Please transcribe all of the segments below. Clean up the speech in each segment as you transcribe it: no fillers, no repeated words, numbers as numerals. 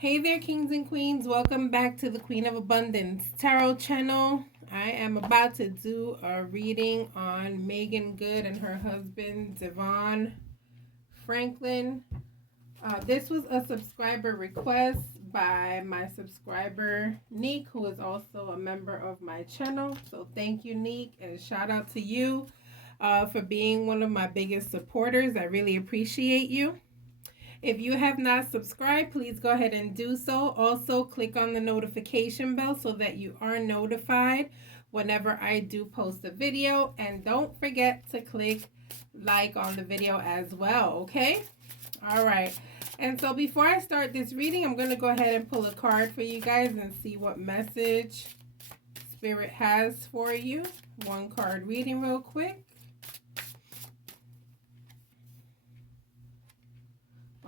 Hey there, kings and queens. Welcome back to the Queen of Abundance Tarot channel. I am about to do a reading on Megan Good and her husband, Devon Franklin. This was a subscriber request by my subscriber, Neek, who is also a member of my channel. So thank you, Neek, and shout out to you for being one of my biggest supporters. I really appreciate you. If you have not subscribed, please go ahead and do so. Also, click on the notification bell so that you are notified whenever I do post a video. And don't forget to click like on the video as well, okay? All right. And so before I start this reading, I'm going to go ahead and pull a card for you guys and see what message Spirit has for you. One card reading real quick.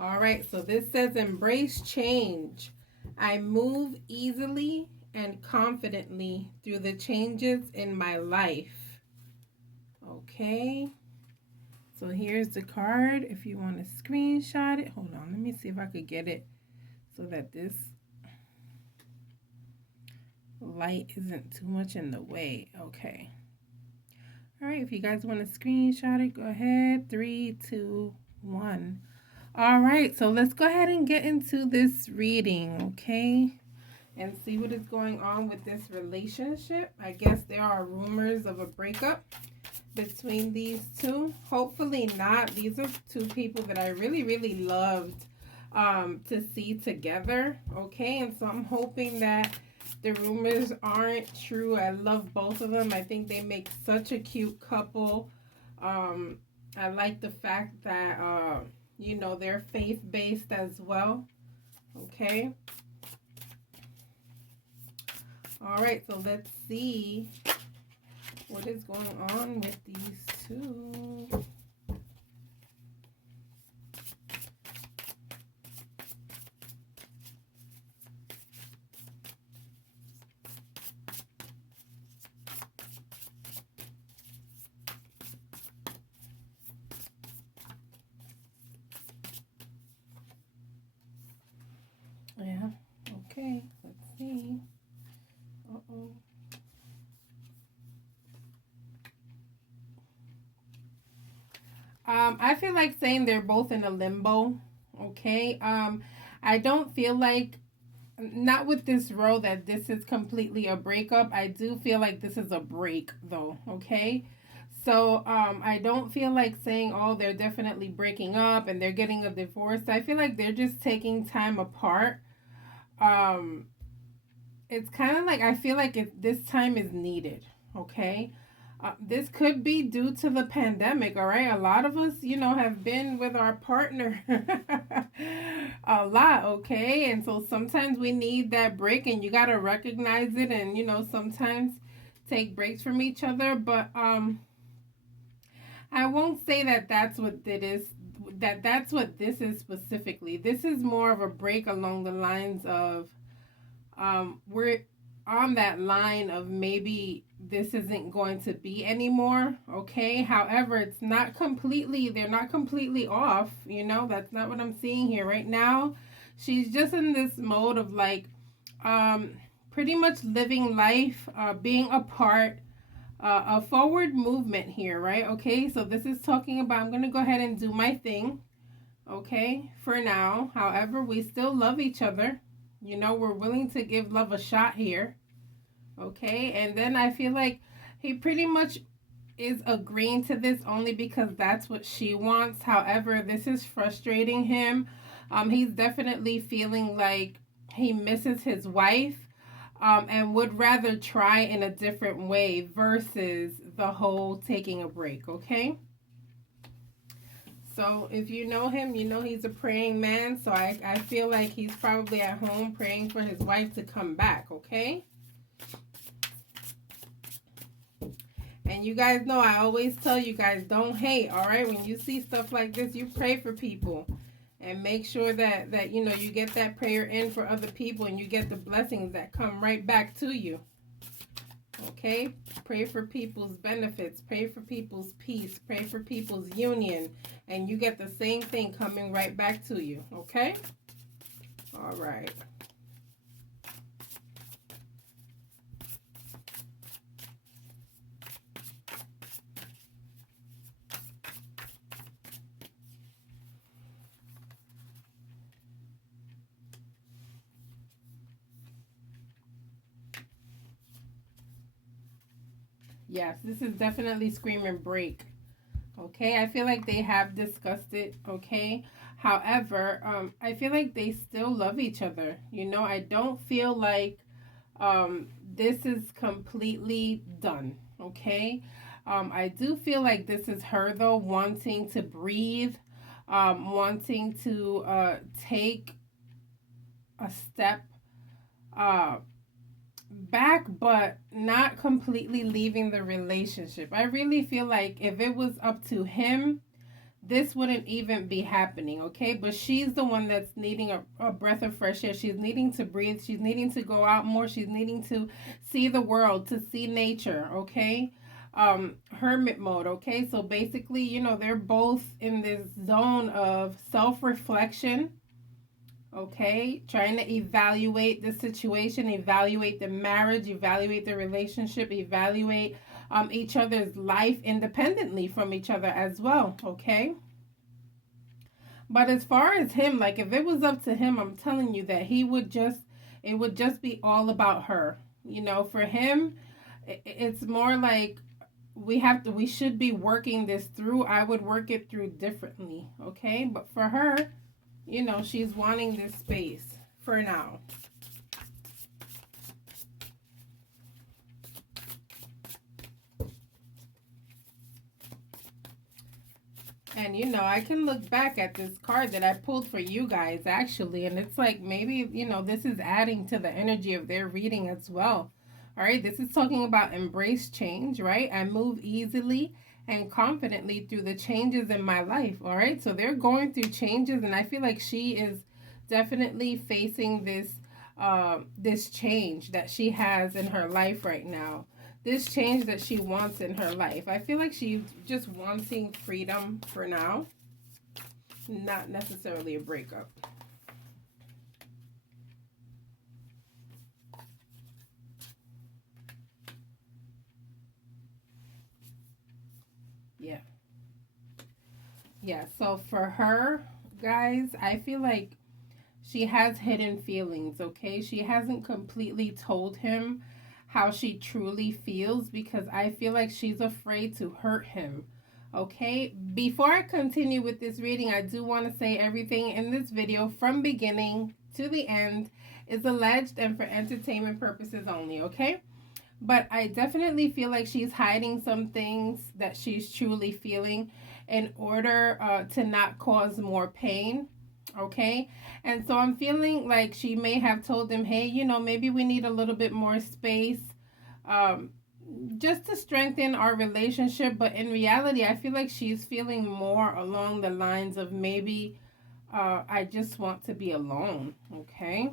All right, so this says embrace change. I move easily and confidently through the changes in my life. Okay, so here's the card. If you want to screenshot it, hold on, let me see if I could get it so that this light isn't too much in the way. Okay. All right, if you guys want to screenshot it, go ahead. 3, 2, 1. All right, so let's go ahead and get into this reading, okay? And see what is going on with this relationship. I guess there are rumors of a breakup between these two. Hopefully not. These are two people that I really, really loved to see together, okay? And so I'm hoping that the rumors aren't true. I love both of them. I think they make such a cute couple. I like the fact that you know, they're faith-based as well. Okay. All right, so let's see what is going on with these two. Yeah, okay, let's see. Uh-oh. I feel like saying they're both in a limbo, okay? I don't feel like, not with this row, that this is completely a breakup. I do feel like this is a break, though, okay? So, I don't feel like saying, oh, they're definitely breaking up and they're getting a divorce. I feel like they're just taking time apart. Um, it's kind of like, I feel like this time is needed, okay? This could be due to the pandemic, all right? A lot of us, you know, have been with our partner a lot, okay? And so sometimes we need that break, and you got to recognize it and, you know, sometimes take breaks from each other. But I won't say that that's what it is, that's what this is specifically. This is more of a break along the lines of we're on that line of maybe this isn't going to be anymore, okay? However, it's not completely, they're not completely off, you know? That's not what I'm seeing here right now. She's just in this mode of like pretty much living life, being apart, a forward movement here, right? Okay, so this is talking about, I'm going to go ahead and do my thing, okay, for now. However, we still love each other. You know, we're willing to give love a shot here, okay? And then I feel like he pretty much is agreeing to this only because that's what she wants. However, this is frustrating him. He's definitely feeling like he misses his wife. And would rather try in a different way versus the whole taking a break, okay? So if you know him, you know he's a praying man. So I feel like he's probably at home praying for his wife to come back, okay? And you guys know I always tell you guys, don't hate, all right? When you see stuff like this, you pray for people. And make sure that you know, you get that prayer in for other people and you get the blessings that come right back to you. Okay? Pray for people's benefits. Pray for people's peace. Pray for people's union. And you get the same thing coming right back to you. Okay? All All right. Yes, this is definitely screaming break. Okay, I feel like they have discussed it. Okay, however, I feel like they still love each other. You know, I don't feel like this is completely done. Okay, I do feel like this is her though, wanting to breathe, wanting to take a step uh, back, but not completely leaving the relationship. I really feel like if it was up to him, this wouldn't even be happening, okay? But she's the one that's needing a breath of fresh air. She's needing to breathe. She's needing to go out more. She's needing to see the world, to see nature, okay? Hermit mode, okay? So basically, you know, they're both in this zone of self reflection, okay, trying to evaluate the situation, evaluate the marriage, evaluate the relationship, evaluate each other's life independently from each other as well, okay. But as far as him, like if it was up to him, I'm telling you that he would just, it would just be all about her, you know. For him, it's more like we should be working this through. I would work it through differently, okay. But for her, you know, she's wanting this space for now. And you know, I can look back at this card that I pulled for you guys actually, and it's like maybe, you know, this is adding to the energy of their reading as well. All right, this is talking about embrace change, right? I move easily and confidently through the changes in my life. All right, so they're going through changes, and I feel like she is definitely facing this change that she has in her life right now, this change that she wants in her life. I feel like she's just wanting freedom for now, not necessarily a breakup. Yeah. Yeah. So for her, guys, I feel like she has hidden feelings, okay? She hasn't completely told him how she truly feels because I feel like she's afraid to hurt him. Okay, before I continue with this reading, I do want to say everything in this video from beginning to the end is alleged and for entertainment purposes only, okay? But I definitely feel like she's hiding some things that she's truly feeling in order to not cause more pain, okay. And so I'm feeling like she may have told him, hey, you know, maybe we need a little bit more space, um just to strengthen our relationship. But in reality, I feel like she's feeling more along the lines of maybe I just want to be alone, okay.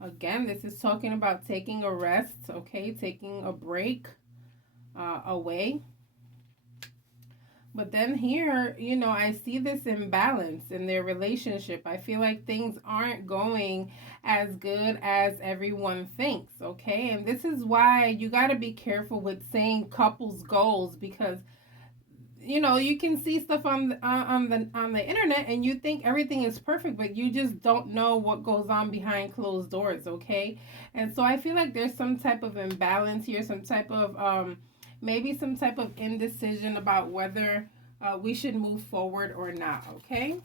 Again, this is talking about taking a rest, okay, taking a break away. But then here, you know, I see this imbalance in their relationship. I feel like things aren't going as good as everyone thinks, okay? And this is why you got to be careful with saying couples goals, because you know, you can see stuff on the internet and you think everything is perfect, but you just don't know what goes on behind closed doors, okay. And so I feel like there's some type of imbalance here, some type of maybe some type of indecision about whether we should move forward or not, okay.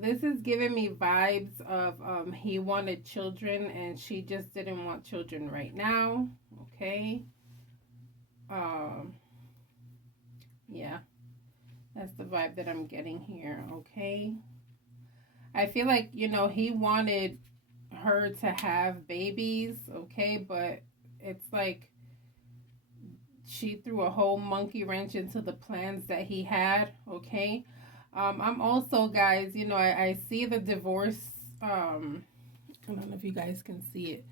This is giving me vibes of he wanted children and she just didn't want children right now. Okay. Um yeah, that's the vibe that I'm getting here. Okay. I feel like, he wanted her to have babies, okay, but it's like she threw a whole monkey wrench into the plans that he had, okay? I'm also, guys, I see the divorce. I don't know if you guys can see it.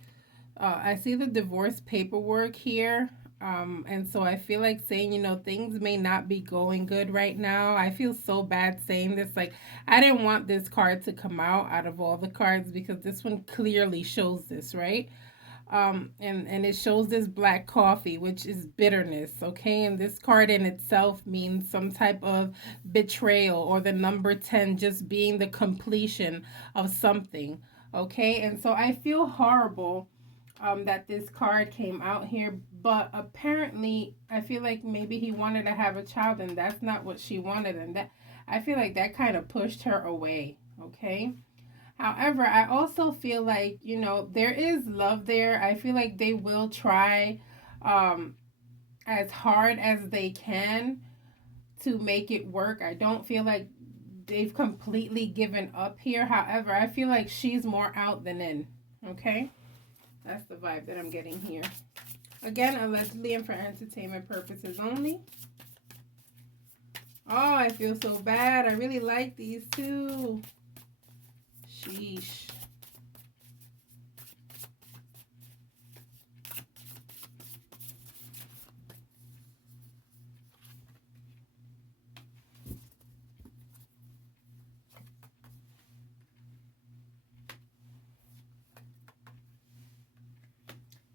I see the divorce paperwork here. And so I feel like saying, things may not be going good right now. I feel so bad saying this. Like, I didn't want this card to come out of all the cards because this one clearly shows this, right? And it shows this black coffee, which is bitterness, okay? And this card in itself means some type of betrayal, or the number 10 just being the completion of something, okay? And so I feel horrible that this card came out here, but apparently I feel like maybe he wanted to have a child and that's not what she wanted, and that I feel like that kind of pushed her away, okay? However, I also feel like, there is love there. I feel like they will try um, as hard as they can to make it work. I don't feel like they've completely given up here. However, I feel like she's more out than in. Okay? That's the vibe that I'm getting here. Again, allegedly and for entertainment purposes only. Oh, I feel so bad. I really like these two. Sheesh.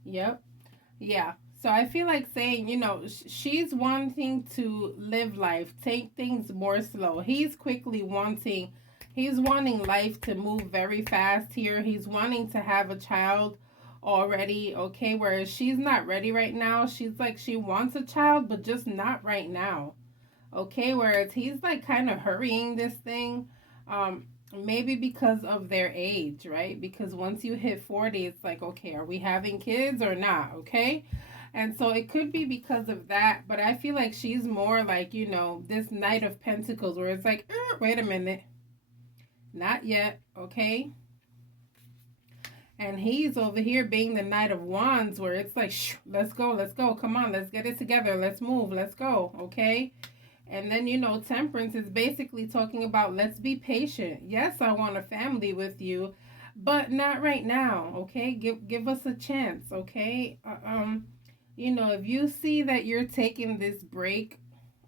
Yep. Yeah. So I feel like saying, she's wanting to live life, take things more slow. He's wanting life to move very fast here. He's wanting to have a child already, okay? Whereas she's not ready right now. She's like, she wants a child, but just not right now, okay? Whereas he's like kind of hurrying this thing. Um, Maybe because of their age, right? Because once you hit 40, it's like, okay, are we having kids or not, okay? And so it could be because of that, but I feel like she's more like, this Knight of Pentacles where it's like, wait a minute, not yet, okay? And he's over here being the Knight of Wands where it's like, shh, let's go, come on, let's get it together, let's move, let's go, okay? And then, temperance is basically talking about let's be patient. Yes, I want a family with you, but not right now, okay? Give us a chance, okay? If you see that you're taking this break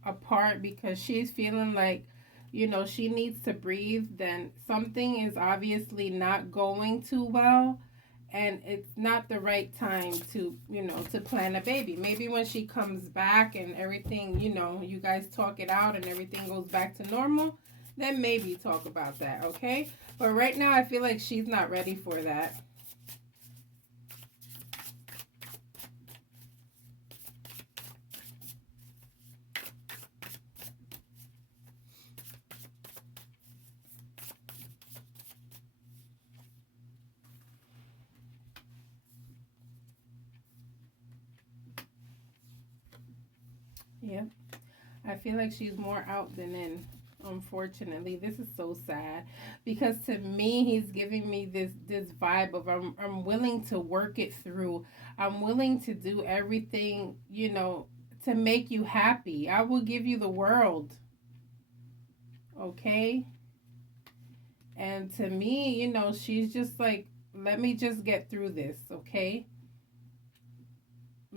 apart because she's feeling like, she needs to breathe, then something is obviously not going too well, and it's not the right time to plan a baby. Maybe when she comes back and everything, you guys talk it out and everything goes back to normal, then maybe talk about that, okay? But right now I feel like she's not ready for that. Yeah, I feel like she's more out than in. Unfortunately, this is so sad because to me, he's giving me this vibe of I'm willing to work it through. I'm willing to do everything, to make you happy. I will give you the world, okay? And to me, she's just like, let me just get through this, okay?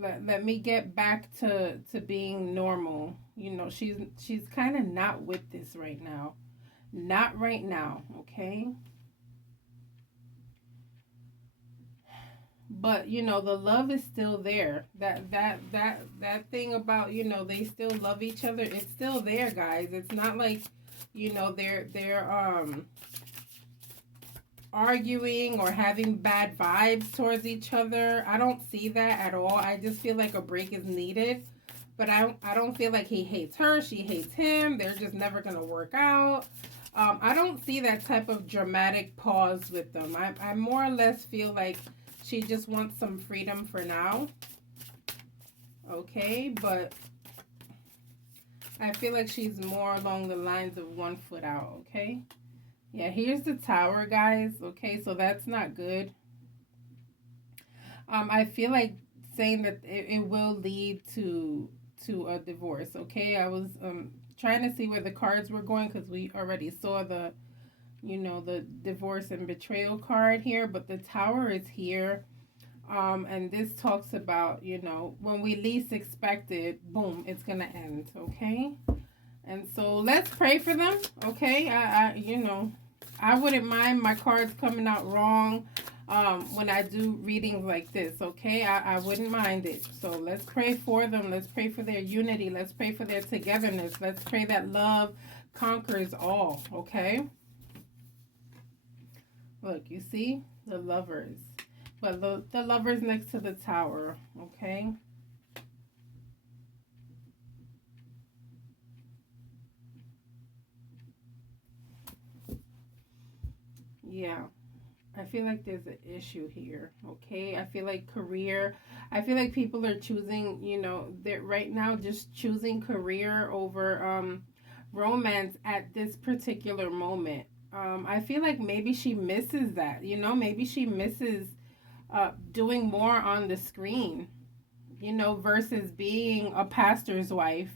Let me get back to being normal. She's kind of not with this right now. Not right now, okay? But the love is still there. That thing about, they still love each other. It's still there, guys. It's not like, they're arguing or having bad vibes towards each other. I don't see that at all. I just feel like a break is needed. But I don't feel like he hates her, she hates him. They're just never gonna work out. I don't see that type of dramatic pause with them. I more or less feel like she just wants some freedom for now. Okay, but I feel like she's more along the lines of one foot out. Okay. Yeah, here's the Tower, guys. Okay, so that's not good. I feel like saying that it will lead to a divorce. Okay, I was trying to see where the cards were going because we already saw the the divorce and betrayal card here, but the Tower is here. And this talks about when we least expect it, boom, it's gonna end. Okay, and so let's pray for them. Okay, I wouldn't mind my cards coming out wrong when I do readings like this, okay? I wouldn't mind it. So let's pray for them. Let's pray for their unity. Let's pray for their togetherness. Let's pray that love conquers all, okay? Look, you see? The Lovers. But the Lovers next to the Tower, okay? Yeah. I feel like there's an issue here, okay? I feel like career, I feel like people are choosing, they're right now just choosing career over romance at this particular moment. I feel like maybe she misses that, maybe she misses doing more on the screen, versus being a pastor's wife,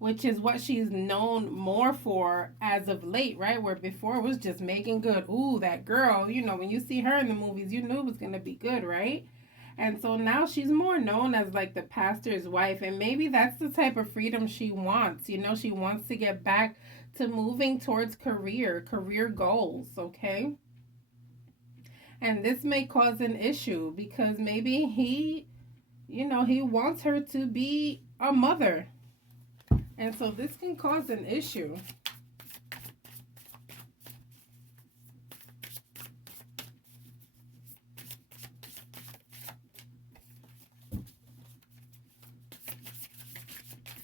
which is what she's known more for as of late, right? Where before it was just making good. Ooh, that girl, when you see her in the movies, you knew it was going to be good, right? And so now she's more known as like the pastor's wife. And maybe that's the type of freedom she wants. She wants to get back to moving towards career goals, okay? And this may cause an issue because maybe he wants her to be a mother. And so this can cause an issue.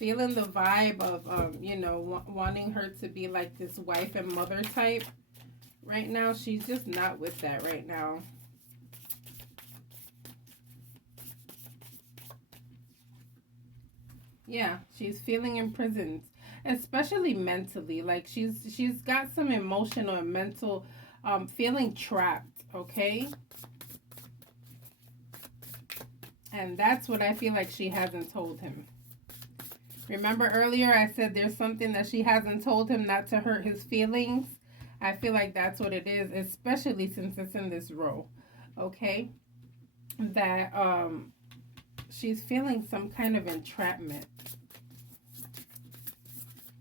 Feeling the vibe of, wanting her to be like this wife and mother type. Right now, she's just not with that right now. Yeah, she's feeling imprisoned, especially mentally. Like she's got some emotional and mental feeling trapped, okay? And that's what I feel like she hasn't told him. Remember earlier I said there's something that she hasn't told him not to hurt his feelings? I feel like that's what it is, especially since it's in this row. Okay? That she's feeling some kind of entrapment.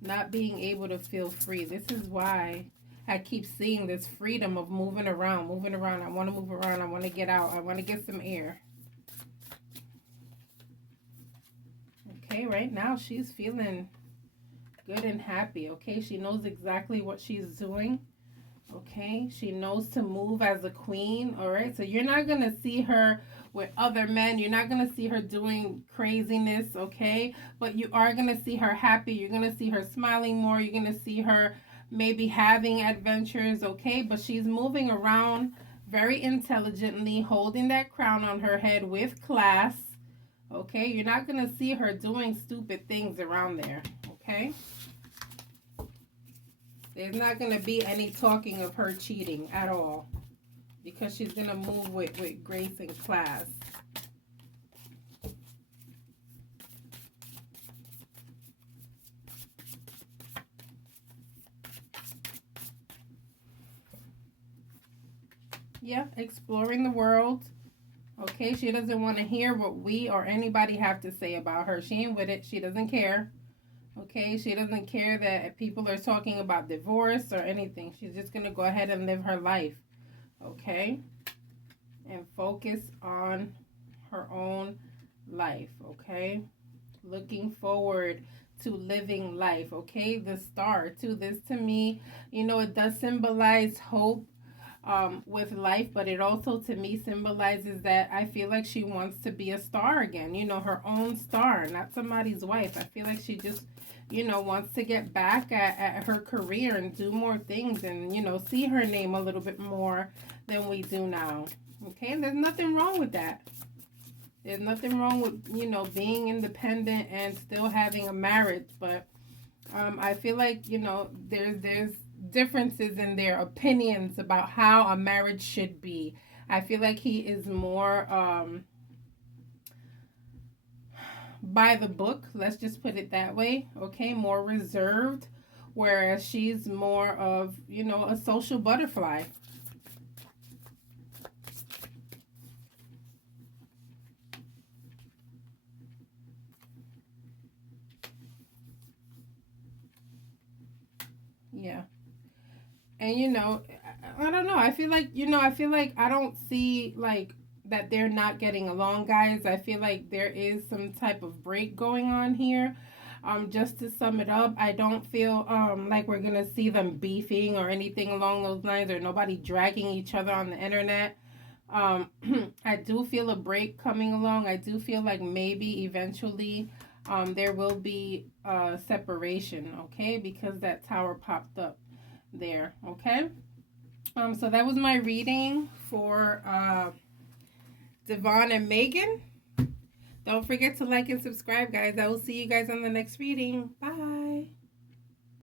Not being able to feel free. This is why I keep seeing this freedom of moving around, moving around. I want to move around. I want to get out. I want to get some air. Okay, right now she's feeling good and happy. Okay, she knows exactly what she's doing. Okay, she knows to move as a queen. All right, so you're not going to see her with other men. You're not going to see her doing craziness, okay? But you are going to see her happy. You're going to see her smiling more. You're going to see her maybe having adventures, okay? But she's moving around very intelligently, holding that crown on her head with class, okay? You're not going to see her doing stupid things around there, okay? There's not going to be any talking of her cheating at all because she's going to move with grace and class. Yeah, exploring the world. Okay, she doesn't want to hear what we or anybody have to say about her. She ain't with it. She doesn't care. Okay, she doesn't care that people are talking about divorce or anything. She's just going to go ahead and live her life. Okay? And focus on her own life. Okay? Looking forward to living life. Okay? The star, too. This to me, it does symbolize hope with life, but it also to me symbolizes that I feel like she wants to be a star again, her own star, not somebody's wife. I feel like she just you know, wants to get back at her career and do more things and, you know, see her name a little bit more than we do now. Okay, and there's nothing wrong with that. There's nothing wrong with, you know, being independent and still having a marriage, but I feel like, you know, there's differences in their opinions about how a marriage should be. I feel like he is more by the book, let's just put it that way, okay, more reserved, whereas she's more of, you know, a social butterfly. Yeah. And you know, I don't know. I feel like, you know, I feel like I don't see like that they're not getting along, guys. I feel like there is some type of break going on here. Just to sum it up, I don't feel like we're gonna see them beefing or anything along those lines, or nobody dragging each other on the internet. Um, I do feel a break coming along. I do feel like maybe eventually there will be a separation, okay? Because that tower popped up there, okay? So that was my reading for Devon and Megan. Don't forget to like and subscribe, guys. I will see you guys on the next reading. Bye.